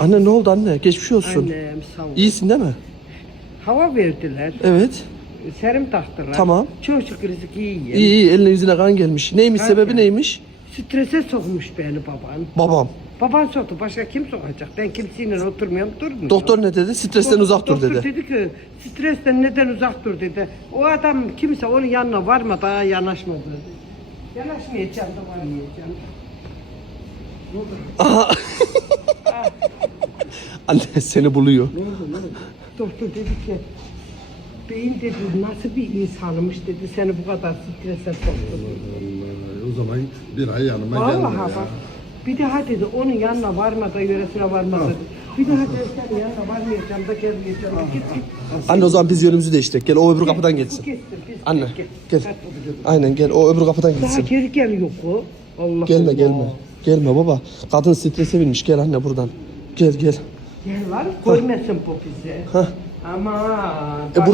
Anne ne oldu anne? Geçmiş olsun. Annem sağ ol. İyisin değil mi? Hava verdiler. Evet. Serum taktılar. Tamam. Çok şükür iyi. İyi iyi, eline yüzüne kan gelmiş. Neymiş Kan sebebi geldi. neymiş? Strese sokmuş beni baban. Babam. Baban soktu. Başka kim sokacak? Ben kimseyle oturmuyorum, durmuyorum. Doktor ne dedi? Stresten uzak dur Doktor dedi. dedi ki stresten neden uzak dur dedi. O adam kimse onun yanına varma daha yanaşmadı dedi. Yanaşmayacağım da varmayacağım. Ne oldu? Aha. Anne seni buluyor. Ne oldu? Doktor dedi ki beyin dedi nasıl bir insanmış dedi seni bu kadar strese soktu dedi. O zaman bir ay yanıma gelme Vallahi ya. bak. Bir daha dedi onun yanına varmadan yöresine varmadı dedi. Bir daha dedi senin yanına varmayacağım da gelmeyeceğim. Git git. Anne o zaman biz yönümüzü değiştirek. Gel o öbür kapıdan Bu geçsin. gitsin, biz Anne git. gel. Hadi bakalım. Aynen gel o öbür kapıdan Daha gitsin. geri geliyor o. Allah Gelme Allah. gelme. Gelme baba. Kadın strese binmiş. Gel anne buradan. Gel gel. Gel lan görmesin bu bizi. Hah. Aman. E,